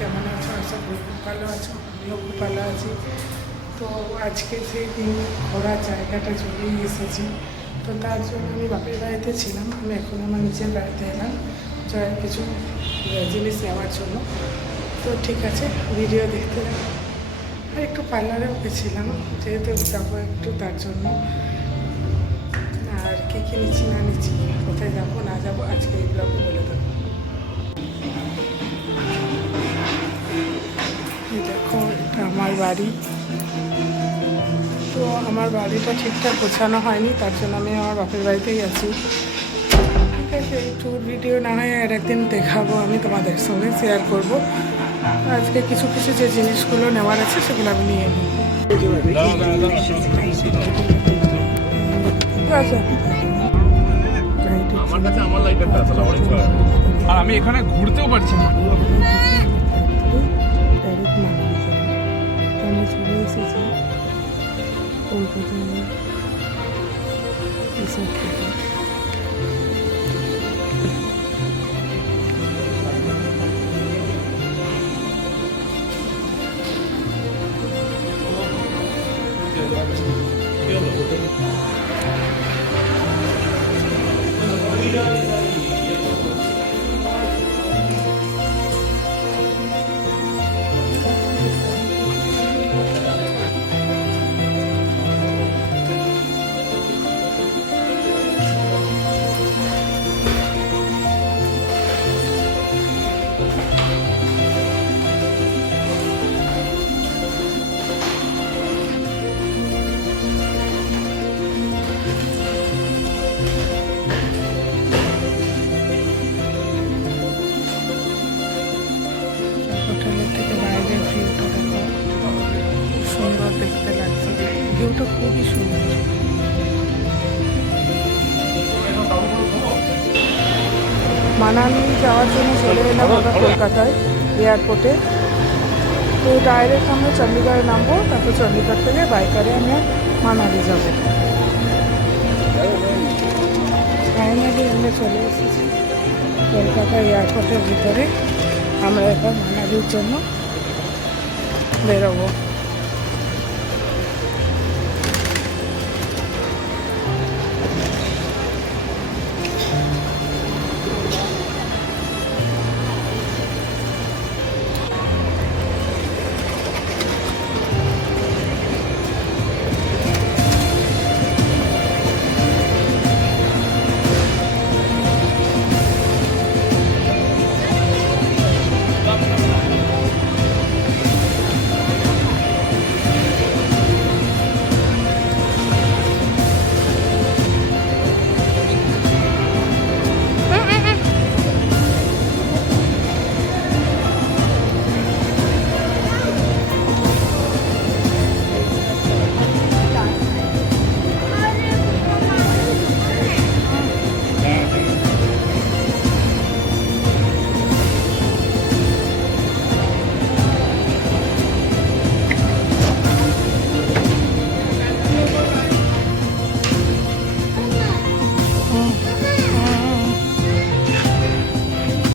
কেমন আছো? আশা করি খুব ভালো আছো, আমিও খুব ভালো আছি। তো আজকে সেই দিন ঘোরার জায়গাটা চলেই এসেছি। তো তার জন্য আমি বাপের বাড়িতে ছিলাম, আমি এখন আমার নিজের বাড়িতে এলাম জয়ের কিছু জিনিস নেওয়ার জন্য। তো ঠিক আছে, ভিডিও দেখতে লাগো। আর একটু পার্লারেও গেছিলাম, যেহেতু যাবো একটু তার জন্য। আর কী কী নিচ্ছি না নিচ্ছি, কোথায় যাবো না যাবো, আজকে এই ব্লগে বলে দেবো। দেখো, এটা আমার বাড়ি। তো আমার বাড়িটা ঠিকঠাক গোছানো হয়নি, তার জন্য আমি আমার বাপের বাড়িতেই আছি। ঠিক আছে, একটু ভিডিও না হয় আর একদিন দেখাবো, আমি তোমাদের সঙ্গে শেয়ার করব। আজকে কিছু কিছু যে জিনিসগুলো নেওয়ার আছে সেগুলো আমি নিয়ে নিই। আর আমি এখানে ঘুরতেও পারছি না। আমি চলে এসেছি কলকাতায় এসব থেকে। হোটেলের থেকে বাইরের ভিউটা দেখো, খুব সুন্দর দেখতে লাগছে। ভিউটা খুবই সুন্দর। মানালি যাওয়ার জন্য চলে এলাম আমরা কলকাতায় এয়ারপোর্টে। তো ডাইরেক্ট আমরা চণ্ডীগড়ে নামবো, তারপর চণ্ডীগড় থেকে বাইকারে আমরা মানালি যাব। ফাইনালি আমরা চলে এসেছি কলকাতা এয়ারপোর্টের ভিতরে। আমরা এবার মানালির জন্য বেরোবো।